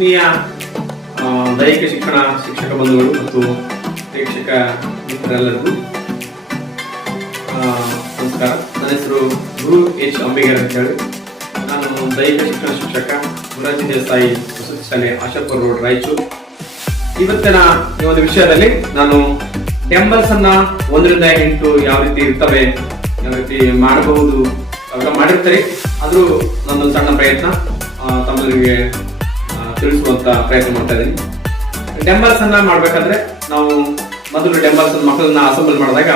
ಆತ್ಮೀಯ ದೈಹಿಕ ಶಿಕ್ಷಣ ಶಿಕ್ಷಕ ಬಂಧುಗಳು ಮತ್ತು ಪ್ರೇಕ್ಷಕ ಮಿತ್ರರೆಲ್ಲರಿಗೂ ನಮಸ್ಕಾರ. ನನ್ನ ಹೆಸರು ಗುರು ಎಚ್ ಅಂಬಿಗರ್ ಅಂತ ಹೇಳಿ. ನಾನು ದೈಹಿಕ ಶಿಕ್ಷಣ ಶಿಕ್ಷಕ ಮೊರಾರ್ಜಿ ದೇಸಾಯಿ ವಸತಿ ಶಾಲೆ ಆಶಾಪುರ ರೋಡ್, ರಾಯಚೂರು. ಇವತ್ತಿನ ಈ ಒಂದು ವಿಷಯದಲ್ಲಿ ನಾನು ಡಂಬಲ್ಸ್ ಅನ್ನ 1 ರಿಂದ 8 ಯಾವ ರೀತಿ ಇರ್ತವೆ, ಯಾವ ರೀತಿ ಮಾಡಬಹುದು ಅವೆಲ್ಲ ಮಾಡಿರ್ತಾರೆ. ಆದ್ರೂ ನನ್ನೊಂದು ಸಣ್ಣ ಪ್ರಯತ್ನ ತಮ್ಮರಿಗೆ ತಿಳಿಸುವಂತ ಪ್ರಯತ್ನ ಮಾಡ್ತಾ ಇದ್ದೀನಿ. ಡಂಬಲ್ಸ್ ಅನ್ನ ಮಾಡ್ಬೇಕಾದ್ರೆ ನಾವು ಮೊದಲು ಡಂಬಲ್ಸ್ ಮಕ್ಕಳನ್ನ ಅಸೆಂಬಲ್ ಮಾಡಿದಾಗ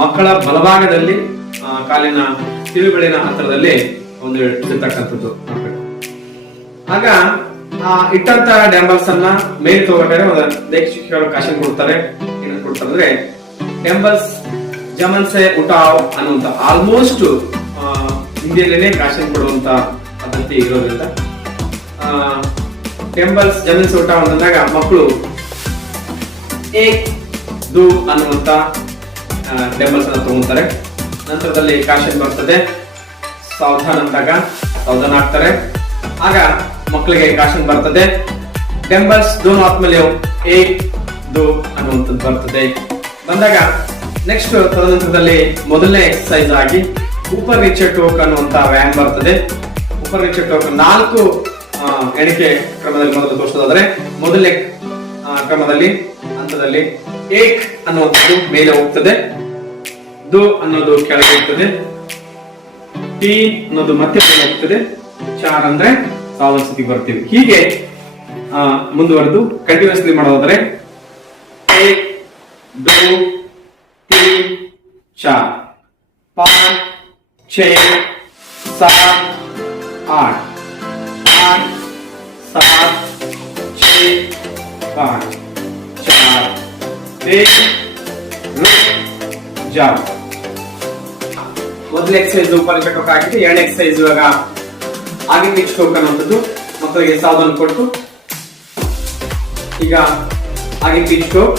ಮಕ್ಕಳ ಬಲಭಾಗದಲ್ಲಿ ಕಾಲಿನ ತಿರುಳಿನ ಹತ್ತಿರದಲ್ಲಿ ಒಂದು ಇರ್ತಕ್ಕಂಥದ್ದು ಮಾಡ್ಬೇಕು. ಆಗ ಇಟ್ಟಂತ ಡಂಬಲ್ಸ್ ಅನ್ನ ಮೇಲೆ ತಗೋಬೇಕಾದ್ರೆ ದೈಹಿಕ ಶಿಕ್ಷಕರು ಕಾಶನ್ ಕೊಡ್ತಾರೆ. ಏನ್ ಕೊಡ್ತಾರೆ ಅಂದ್ರೆ ಡಂಬಲ್ಸ್ ಜಮನ್ಸೆ ಉಟಾವ್ ಅನ್ನುವಂತ ಆಲ್ಮೋಸ್ಟ್ ಹಿಂದಿಯಲ್ಲೇನೆ ಕಾಶನ್ ಕೊಡುವಂತ ಪದ್ಧತಿ ಇರೋದ್ರಿಂದ ಡಂಬಲ್ಸ್ ಜಮನ್ಸೆ ಉಟಾವ್ ಅಂದಾಗ ಮಕ್ಕಳು ಏಕ್ ದು ಅನ್ನುವಂತ ಡಂಬಲ್ಸ್ ಅನ್ನ ತಗೊಂತಾರೆ. ನಂತರದಲ್ಲಿ ಕಾಶನ್ ಬರ್ತದೆ. ಸಾವಧಾನ ಅಂದಾಗ ಸಾವಧಾನ ಆಗ್ತಾರೆ. ಆಗ ಮಕ್ಕಳಿಗೆ ಕಾಶನ್ ಬರ್ತದೆ. ಡಂಬಲ್ಸ್ ದೋನ್ ಆದ್ಮೇಲೆ ಏಕ್ ದು ಅನ್ನುವಂಥದ್ದು ಬರ್ತದೆ. ಬಂದಾಗ ನೆಕ್ಸ್ಟ್ ತದನಂತರದಲ್ಲಿ ಮೊದಲನೇ ಎಕ್ಸರ್ಸೈಸ್ ಆಗಿ ಉಪರ್ ನೀಚೆ ಟೋಕ್ ಅನ್ನುವಂತ ವ್ಯಾಯಾಮ ಬರ್ತದೆ. ಉಪರ್ ನೀಚೆ ಟೋಕ್ 4 ಎಣಿಕೆ ಕ್ರಮದಲ್ಲಿ ಮೊದಲು ತೋರಿಸೋದಾದ್ರೆ ಮೊದಲನೇ ಕ್ರಮದಲ್ಲಿ ಹಂತದಲ್ಲಿ ಏಕ್ ಅನ್ನುವಂಥದ್ದು ಮೇಲೆ ಹೋಗ್ತದೆ, ದು ಅನ್ನೋದು ಕೆಳಗೆ ಹೋಗ್ತದೆ, ಟಿ ಅನ್ನೋದು ಮತ್ತೆ ಮೇಲೆ ಹೋಗ್ತದೆ, ಚಾರ್ ಅಂದ್ರೆ ಸಾವಧಾನ ಸ್ಥಿತಿಗೆ ಬರ್ತೀವಿ. ಹೀಗೆ ಮುಂದುವರೆದು ಕಂಟಿನ್ಯೂಸ್ಲಿ ಮಾಡೋದಾದ್ರೆ ಏಕ್, ದೋ, तीन, 4, 5, 6, 7, 8, 8, 7, 6, 5, 4, 3, रुक जाओ. ಮೊದಲ ಎಕ್ಸರ್ಸೈಸ್ ಉಪರ್ ಚಟಕ ಆಗಿದೆ. ಎರಡನೇ ಎಕ್ಸರ್ಸೈಸ್ ಇವಾಗ ಆಗಿ ಪಿಚ್ ಟೋಕ್ ಅನ್ನುವಂಥದ್ದು ಮಕ್ಕಳಿಗೆ ಸಾವಧಾನ ಕೊಟ್ಟು ಈಗ ಆಗಿ ಪಿಚ್ ಟೋಕ್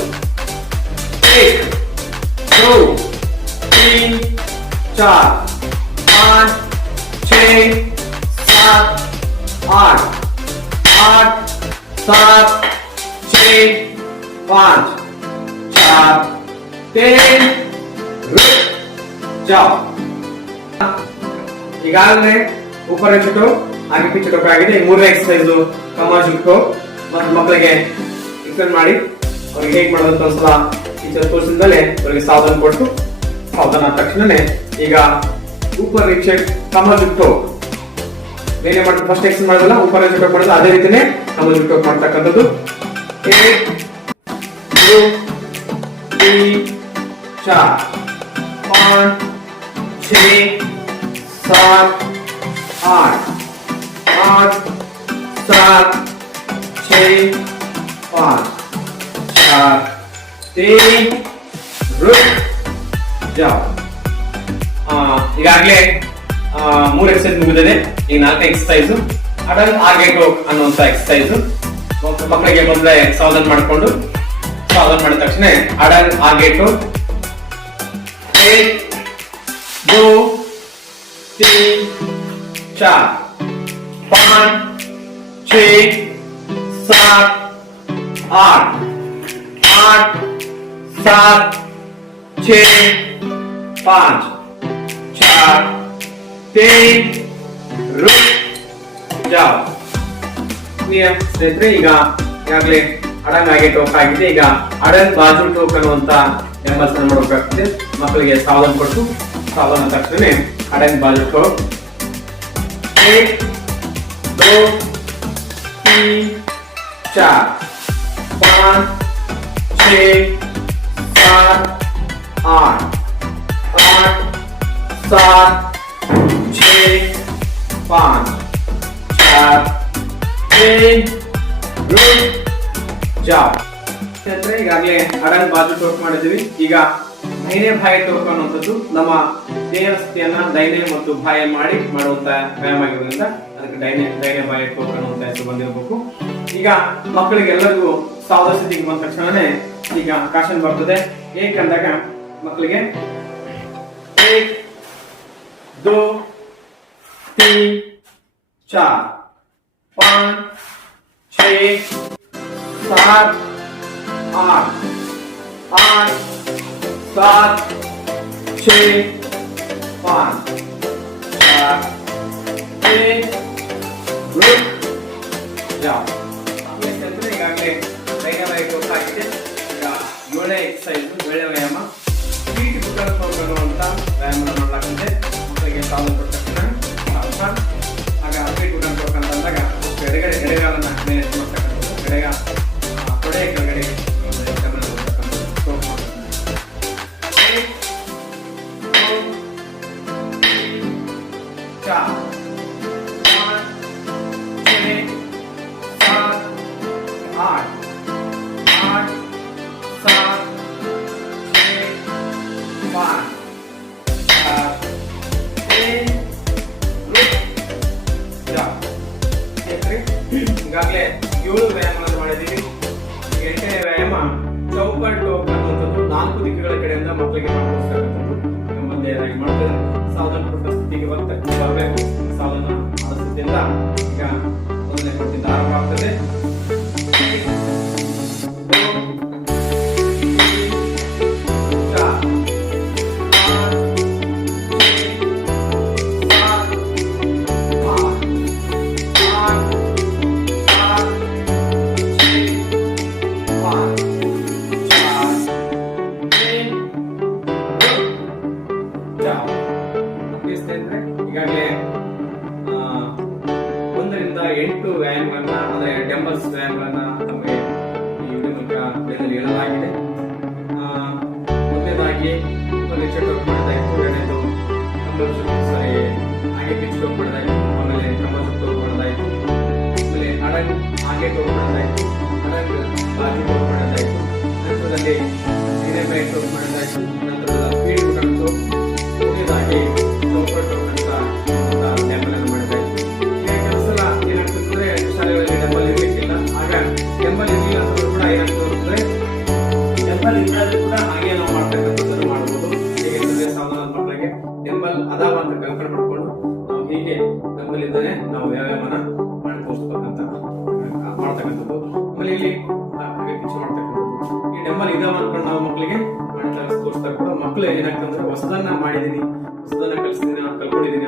1, 2, 3, 4, 5, 6, 7, 8, 8, 7, 6, 5, 4, 3, रुक जाओ. ಈಗಾಗಲೇ ಉಪರ ಚಟೋ ಆಗಿ ಪಿಚ್ ಟೋಕ್ ಆಗಿದೆ. ಮೂರನೇ ಎಕ್ಸರ್ಸೈಸ್ ಕಮಾಜ್ ಟೋಕ್ ಮತ್ತು ಮಕ್ಕಳಿಗೆ ಎಕ್ಸ್ಪ್ಲೇನ್ ಮಾಡಿ ಅವ್ರಿಗೆ ಹೇಗೆ ಮಾಡೋದು ಒಂದ್ಸಲ ಟೀಚರ್ ತೋರಿಸಿದ್ಮೇಲೆ ಅವರಿಗೆ ಸಾವಧಾನ ಕೊಟ್ಟು ಸಾವಧಾನ ಆದ ತಕ್ಷಣನೇ ಈಗ ಉಪರ್ ರೀಕ್ಷೆ ಕಮಾಜ್ ಟೋಕ್ ಬೇರೆ ಮಾಡಿ ಫಸ್ಟ್ ಎಕ್ಸರ್ಸೈಸ್ ಮಾಡೋದಲ್ಲ, ಉಪರ್ ರೀಕ್ಷೆ ಟೋಕ್ ಮಾಡೋದು ಅದೇ ರೀತಿನೇ ಕಮಾಜ್ ಟೋಕ್ ಮಾಡ್ತಕ್ಕಂಥದ್ದು. 1, 2, 3, 4, 5, 6, 7, 8, 8, 7, 6, 5, 4, 3, रुक जाओ. ಈಗಾಗಲೇ 3 ಎಕ್ಸರ್ಸೈಸ್ ಮುಗಿದಿದೆ. ಈ 4ನೇ ಎಕ್ಸರ್ಸೈಸ್ ಅಡಲ್ ಆಗೆ ಟೋಕ್ ಅನ್ನುವಂತ ಎಕ್ಸರ್ಸೈಸ್. ಮಕ್ಕಳಿಗೆ ಮೊದಲೇ ಸಾವಧಾನ ಮಾಡಿಕೊಂಡು ಸಾವಧಾನ ಮಾಡಿದ ತಕ್ಷಣ ಅಡಲ್ ಆಗೆ ಟೋಕ್ 1, 2, 3, 4, 5, 6, 7, 8, 8, 7, 6, 5, 4, 3, रुक जाओ. ಸ್ನೇಹಿತರೆ, ಈಗ ಈಗಾಗಲೇ ಅಡಂಗ್ ಆಗಿ ಟೋಕ್ ಆಗಿದೆ. ಈಗ ಅಡಂಗ್ ಬಾಜು ಟೋಕ್ ಅನ್ನುವಂತ ಡಂಬಲ್ಸ್ ಅನ್ನು ಮಾಡಬೇಕಾಗ್ತದೆ. ಮಕ್ಕಳಿಗೆ ಸಾವಧಾನ ಕೊಟ್ಟು ಸಾವಧಾನ ತಕ್ಷಣ ಅಡಂಗ್ ಬಾಜು ಟೋಕ್ 1, 2, 3, 4, 5, 6, 7, 8, 8, 7, 6, 5, 4, 3, रुक जाओ. ಈಗಾಗಲೇ ಅಡಂಗ್ ಬಾಜು ಟೋಕ್ ಮಾಡಿದ್ವಿ. ಈಗ ದೈನೆ ಬಾಯಿ ಟೋಕ್ ಅನ್ನುವಂಥದ್ದು ನಮ್ಮ ದೇಹದ ಸ್ಥಿತಿಯನ್ನ ದೈನೆ ಮತ್ತು ಬಾಯಿ ಮಾಡಿ ಮಾಡುವಂತ ವ್ಯಾಯಾಮ ಆಗಿರೋದ್ರಿಂದ ಅದಕ್ಕೆ ದೈನೆ ಬಾಯಿ ಟೋಕ್ ಅನ್ನುವಂತ ಹೆಸರು ಬಂದಿರಬೇಕು. ಈಗ ಮಕ್ಕಳಿಗೆ ಎಲ್ಲರಿಗೂ ಸಾವಧಾನ ಸ್ಥಿತಿಗೆ ಬಂದ ತಕ್ಷಣನೇ ಈಗ ಕಾಶನ್ ಬರ್ತದೆ. ಏಕಂದಾಗ ಮಕ್ಕಳಿಗೆ 1, 2, 3, 4, 5 6 7 8 8 7 6 5 4 3 2 जाओ ಈಗಾಗಲೇ ಕೈಗಾಲ ಗೊತ್ತಾಗಿದೆ. ಈಗ 7ನೇ ಎಕ್ಸಸೈಸ್ 7ನೇ ವ್ಯಾಯಾಮ ಫೀಟ್ ಗುಡ್ಡನ್ನು ವ್ಯಾಯಾಮ ಮಾಡಲಾಗ್ತದೆ. ಮಕ್ಕಳಿಗೆ ಸಾಲು ಕೊಡ್ತಕ್ಕಂಥ ಆಗ ಫೀಟ್ ಗುಡ್ಡನ್ನು ಕೊಡ್ಕೊಂಡಂದಾಗ ಎಡಗಡೆ ಎಡಗಾಲನ್ನ ಮೇಲೆ ಮಾಡ್ತಕ್ಕಂಥದ್ದು, ತೊಡೆಯ ಕೆಳಗಡೆ ಗಮನ ಕೊಡ್ತಕ್ಕಂಥದ್ದು ಸ್ಟ್ರೋಕ್ ಮಾಡ್ತಕ್ಕಂಥದ್ದು. ಈಗಾಗಲೇ 7 ವ್ಯಾಯಾಮಗಳನ್ನು ಮಾಡಿದ್ದೀವಿ. 8ನೇ ವ್ಯಾಯಾಮ ಚೌಕಟ್ಟು ಅನ್ನುವಂಥದ್ದು 4 ದಿಕ್ಕುಗಳ ಕಡೆಯಿಂದ ಮಕ್ಕಳಿಗೆ ಮಾಡಿಸ್ತಕ್ಕಂಥದ್ದು. ಮೊದಲನೇದಾಗಿ ಮಾಡ್ತೇವೆ ಸಾಧನ ಪುಟ್ಟ ಸ್ಥಿತಿಗೆ ಬರಬೇಕು. ಸಾಧನ ಆದ ಸ್ಥಿತಿಯಿಂದ ಈಗ ಮೊದಲನೇ ಪುಟ್ಟಿಂದ ಆರಂಭ ಆಗ್ತದೆ. ಈಗಾಗಲೇ 1 ರಿಂದ 8 ವ್ಯಾಯಾಮಗಳನ್ನ ಅಂದ್ರೆ ಡಂಬಲ್ಸ್ ವ್ಯಾಯಾಮಗಳನ್ನ ನಮಗೆ ಈ ವಿಡಿಯೋ ಮೂಲಕ ಹೇಳಲಾಗಿದೆ. ಮೊದಲನೇದಾಗಿ ಚೆಕ್ ಮಾಡೋದಾಯ್ತು, ಎರಡನೇದು ಡಂಬಲ್ ಸರಿ ಹಾಗೆ ಪಿಚ್ ಟೋಕ್ ಮಾಡೋದಾಯ್ತು, ಆಮೇಲೆ ಡಂಬಲ್ ಟೋಕ್ ಮಾಡೋದಾಯ್ತು, ಆಮೇಲೆ ಅಡಂಗ್ ಹಾಗೆ ಟೋಕ್ ಮಾಡೋದಾಯ್ತು, ಅಡಂಗ್ ಬಾಜು ಟೋಕ್ ಮಾಡೋದಾಯ್ತು, ನಂತರದಲ್ಲಿ ಸೀನೆ ಮೇಲೆ ಟೋಕ್ ಮಾಡೋದಾಯ್ತು, ನಂತರದ ಫೀಡ್ ಉಂಟು, ಕೊನೆಯದಾಗಿ ಚೌಕಟ್ಟು ಅಂತ ಡ್ಯಾಂಬಲ್ ಮಾಡಿದಾಯ್ತು. ಈಗ ಕೆಲಸಲ ಏನಾಗ್ತದೆ ಶಾಲೆಗಳಲ್ಲಿ ಡಂಬಲ್ ಇರಲಿಕ್ಕಿಲ್ಲ. ಆಗ ಡಂಬಲ್ ಇರಲಿಲ್ಲ ಅಂದ್ರೂ ಕೂಡ ಏನಾಗ್ತದೆ ಡಂಬಲ್ ಇಲ್ಲದೆ ಕೂಡ ಹಾಗೆ ನಾವು ಮಾಡ್ತಕ್ಕಂಥದ್ದನ್ನು ಮಾಡ್ಬೋದು. ಹೇಗೆಂದ್ರೆ ಸಾಧಾರಣ ಮಕ್ಕಳಿಗೆ ಡಂಬಲ್ ಅದಾವ ಅಂತ ಕಲ್ಪನೆ ಮಾಡ್ಕೊಂಡು ನಾವು ಹೀಗೆ ಡಂಬಲ್ ಇದ್ದಾನೆ ನಾವು ವ್ಯಾಯಾಮನ ಮಾಡಿ ತೋರಿಸ್ಬೇಕಂತ ಮಾಡ್ತಕ್ಕಂಥದ್ದು. ಆಮೇಲೆ ಇಲ್ಲಿ ಹಾಗೆ ಪಿಚ್ ಮಾಡ್ತಕ್ಕಂಥದ್ದು. ಈ ಡಂಬಲ್ ಇದಾವ ಅನ್ಕೊಂಡು ನಾವು ಮಕ್ಕಳಿಗೆ ಮಾಡಿ ತೋರಿಸ್ತಾ ಕೂಡ ಮಕ್ಕಳು ಏನಾಗ್ತಂದ್ರೆ ಹೊಸದನ್ನ ಮಾಡಿದೀನಿ, ಹೊಸದನ್ನ ಕಲಿಸ್ತೀನಿ, ಕಲ್ಕೊಂಡಿದ್ದೀನಿ